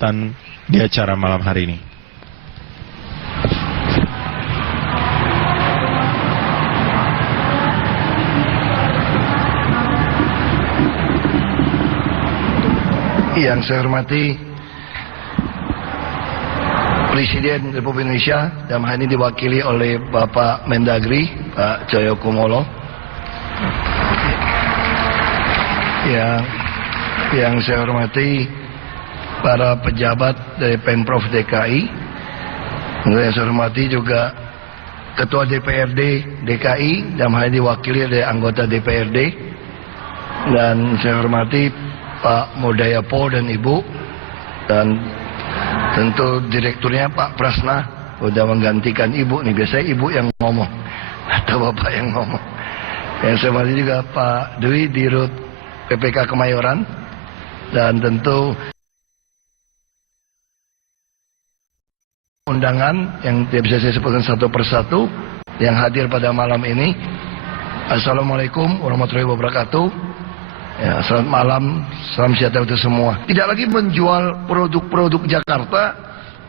kesempatan di acara malam hari ini. Yang saya hormati Presiden Republik Indonesia, dalam hal ini diwakili oleh Bapak Mendagri, Pak Cahyokumolo. Yang saya hormati para pejabat dari Pemprov DKI. Yang saya hormati juga Ketua DPRD DKI, dalam hal ini diwakili oleh anggota DPRD. Dan saya hormati Pak Modayapo dan Ibu, dan tentu direkturnya Pak Prasna sudah menggantikan Ibu nih, biasanya Ibu yang ngomong atau Bapak yang ngomong. Yang saya hormati juga Pak Dwi Dirut PPK Kemayoran, dan tentu undangan yang tidak bisa saya sebutkan satu persatu yang hadir pada malam ini. Assalamualaikum warahmatullahi wabarakatuh. Ya, selamat malam, salam sejahtera untuk semua. Tidak lagi menjual produk-produk Jakarta,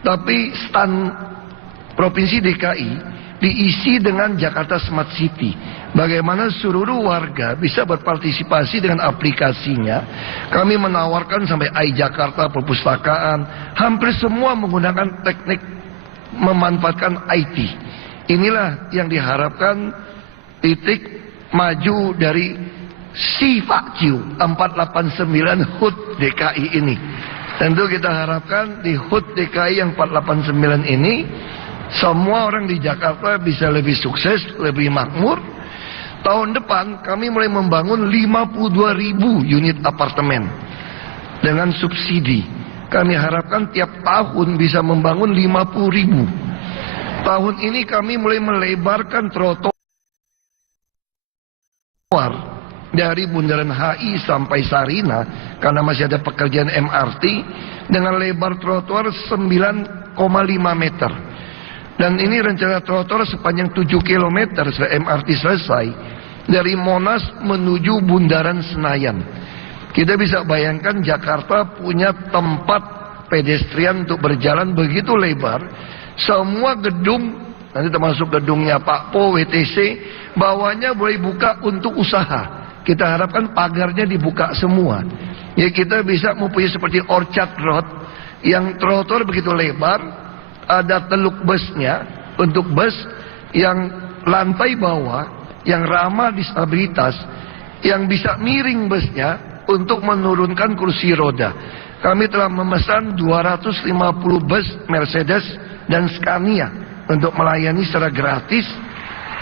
tapi stand Provinsi DKI diisi dengan Jakarta Smart City. Bagaimana seluruh warga bisa berpartisipasi dengan aplikasinya. Kami menawarkan sampai iJakarta, perpustakaan, hampir semua menggunakan teknik memanfaatkan IT. Inilah yang diharapkan titik maju dari SIFAQ 489 HUT DKI ini. Tentu kita harapkan di HUT DKI yang 489 ini semua orang di Jakarta bisa lebih sukses, lebih makmur. Tahun depan kami mulai membangun 52.000 unit apartemen dengan subsidi. Kami harapkan tiap tahun bisa membangun 50.000. Tahun ini kami mulai melebarkan trotoar dari Bundaran HI sampai Sarina, karena masih ada pekerjaan MRT, dengan lebar trotoar 9,5 meter. Dan ini rencana trotoar sepanjang 7 km setelah MRT selesai, dari Monas menuju Bundaran Senayan. Kita bisa bayangkan Jakarta punya tempat pedestrian untuk berjalan begitu lebar. Semua gedung, nanti termasuk gedungnya Pak Po, WTC, bawahnya boleh buka untuk usaha. Kita harapkan pagarnya dibuka semua. Ya, kita bisa mempunyai seperti Orchard Road yang trotoar begitu lebar, ada teluk busnya untuk bus yang lantai bawah, yang ramah disabilitas, yang bisa miring busnya untuk menurunkan kursi roda. Kami telah memesan 250 bus Mercedes dan Scania untuk melayani secara gratis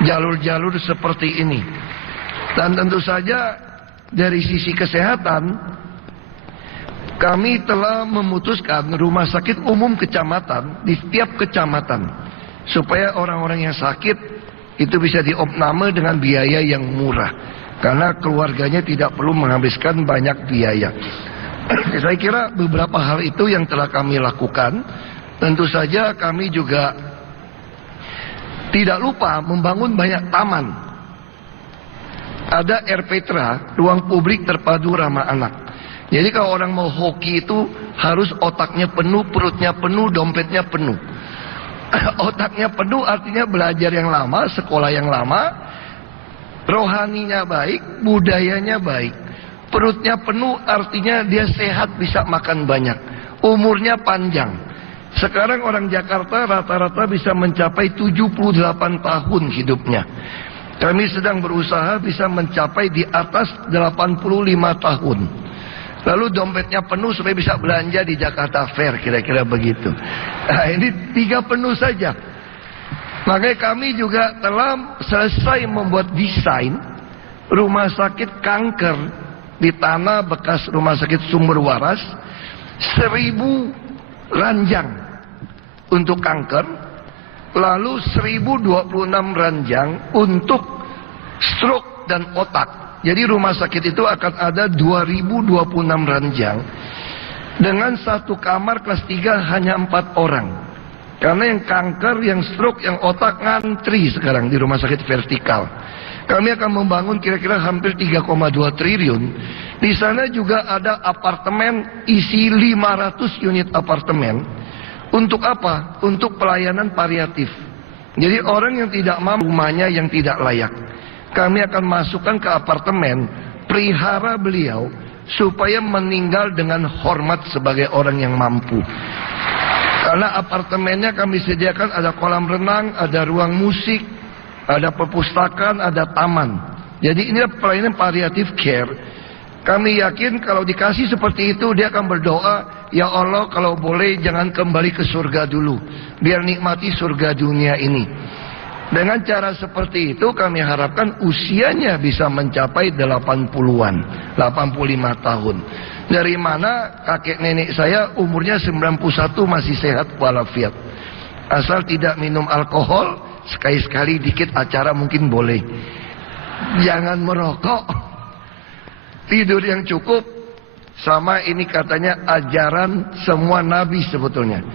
jalur-jalur seperti ini. Dan tentu saja dari sisi kesehatan, kami telah memutuskan rumah sakit umum kecamatan di setiap kecamatan, supaya orang-orang yang sakit itu bisa diopname dengan biaya yang murah, karena keluarganya tidak perlu menghabiskan banyak biaya. Saya kira beberapa hal itu yang telah kami lakukan. Tentu saja kami juga tidak lupa membangun banyak taman. Ada RPTRA, ruang publik terpadu ramah anak. Jadi kalau orang mau hoki itu harus otaknya penuh, perutnya penuh, dompetnya penuh. Otaknya penuh artinya belajar yang lama, sekolah yang lama, rohaninya baik, budayanya baik. Perutnya penuh artinya dia sehat, bisa makan banyak, umurnya panjang. Sekarang orang Jakarta rata-rata bisa mencapai 78 tahun hidupnya. Kami sedang berusaha bisa mencapai di atas 85 tahun. Lalu dompetnya penuh supaya bisa belanja di Jakarta Fair, kira-kira begitu. Nah, ini 3 penuh saja. Makanya kami juga telah selesai membuat desain rumah sakit kanker di tanah bekas rumah sakit Sumber Waras, 1000 ranjang untuk kanker. Lalu 1026 ranjang untuk stroke dan otak. Jadi rumah sakit itu akan ada 2026 ranjang. Dengan satu kamar kelas 3 hanya 4 orang. Karena yang kanker, yang stroke, yang otak ngantri sekarang di rumah sakit vertikal. Kami akan membangun kira-kira hampir 3,2 triliun. Di sana juga ada apartemen isi 500 unit apartemen. Untuk apa? Untuk pelayanan paliatif. Jadi orang yang tidak mampu, rumahnya yang tidak layak, kami akan masukkan ke apartemen, pelihara beliau supaya meninggal dengan hormat sebagai orang yang mampu. Karena apartemennya kami sediakan ada kolam renang, ada ruang musik, ada perpustakaan, ada taman. Jadi inilah pelayanan palliative care. Kami yakin kalau dikasih seperti itu, dia akan berdoa, ya Allah kalau boleh jangan kembali ke surga dulu, biar nikmati surga dunia ini. Dengan cara seperti itu kami harapkan usianya bisa mencapai 80-an, 85 tahun. Dari mana kakek nenek saya umurnya 91 masih sehat walafiat. Asal tidak minum alkohol, sekali-sekali dikit acara mungkin boleh. Jangan merokok, tidur yang cukup, sama ini katanya ajaran semua nabi sebetulnya.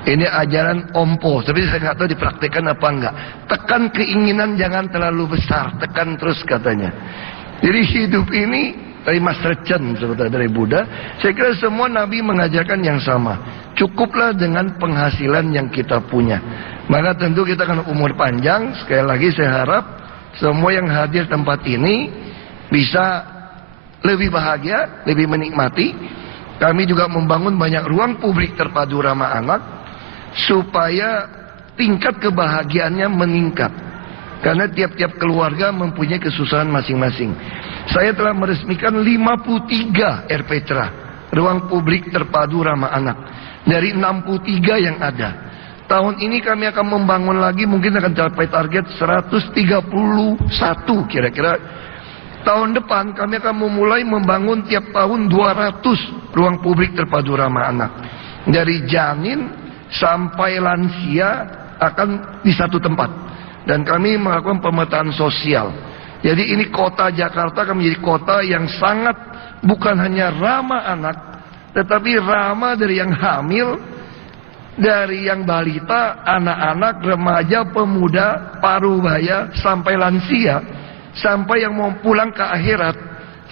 Ini ajaran ompo, tapi saya nggak tahu dipraktikkan apa enggak. Tekan keinginan jangan terlalu besar, tekan terus katanya. Jadi hidup ini dari Master Chen sebetulnya dari Buddha, saya kira semua nabi mengajarkan yang sama. Cukuplah dengan penghasilan yang kita punya. Maka tentu kita akan umur panjang. Sekali lagi saya harap semua yang hadir tempat ini bisa lebih bahagia, lebih menikmati. Kami juga membangun banyak ruang publik terpadu ramah anak supaya tingkat kebahagiaannya meningkat. Karena tiap-tiap keluarga mempunyai kesusahan masing-masing. Saya telah meresmikan 53 RPTRA, ruang publik terpadu ramah anak, dari 63 yang ada. Tahun ini kami akan membangun lagi, mungkin akan capai target 131 kira-kira. Tahun depan kami akan memulai membangun tiap tahun 200 ruang publik terpadu ramah anak. Dari janin sampai lansia akan di satu tempat. Dan kami melakukan pemetaan sosial. Jadi ini kota Jakarta akan menjadi kota yang sangat bukan hanya ramah anak, tetapi ramah dari yang hamil, dari yang balita, anak-anak, remaja, pemuda, parubaya, sampai lansia, sampai yang mau pulang ke akhirat,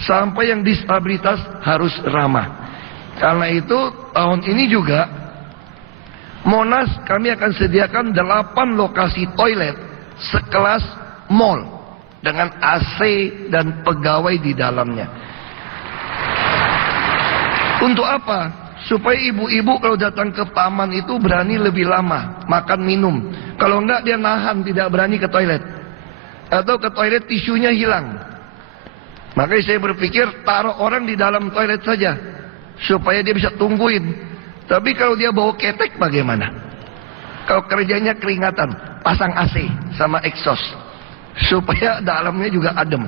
sampai yang disabilitas harus ramah. Karena itu tahun ini juga Monas kami akan sediakan 8 lokasi toilet sekelas mall dengan AC dan pegawai di dalamnya. Untuk apa? Supaya ibu-ibu kalau datang ke taman itu berani lebih lama makan minum. Kalau enggak dia nahan, tidak berani ke toilet. Atau ke toilet tisunya hilang. Makanya saya berpikir taruh orang di dalam toilet saja supaya dia bisa tungguin. Tapi kalau dia bawa ketek bagaimana? Kalau kerjanya keringatan, pasang AC sama exhaust supaya dalamnya juga adem.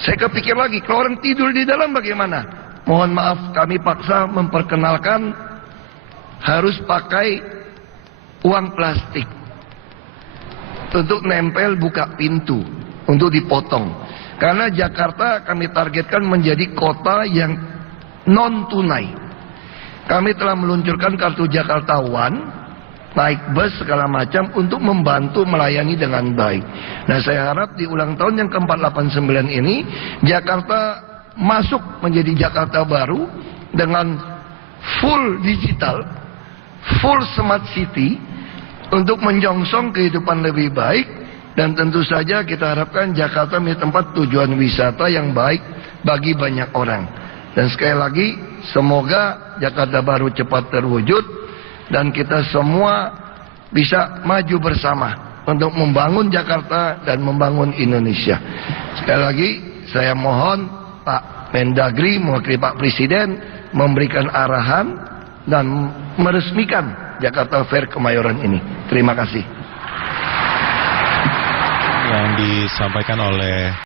Saya kepikir lagi, kalau orang tidur di dalam bagaimana? Mohon maaf, kami paksa memperkenalkan harus pakai uang plastik untuk nempel buka pintu, untuk dipotong. Karena Jakarta kami targetkan menjadi kota yang non tunai. Kami telah meluncurkan kartu Jakarta One, naik bus segala macam untuk membantu melayani dengan baik. Nah saya harap di ulang tahun yang ke-489 ini Jakarta masuk menjadi Jakarta baru dengan full digital, full smart city untuk menyongsong kehidupan lebih baik. Dan tentu saja kita harapkan Jakarta menjadi tempat tujuan wisata yang baik bagi banyak orang. Dan sekali lagi semoga Jakarta baru cepat terwujud dan kita semua bisa maju bersama untuk membangun Jakarta dan membangun Indonesia. Sekali lagi saya mohon Pak Mendagri mewakili Pak Presiden memberikan arahan dan meresmikan Jakarta Fair Kemayoran ini. Terima kasih. Yang disampaikan oleh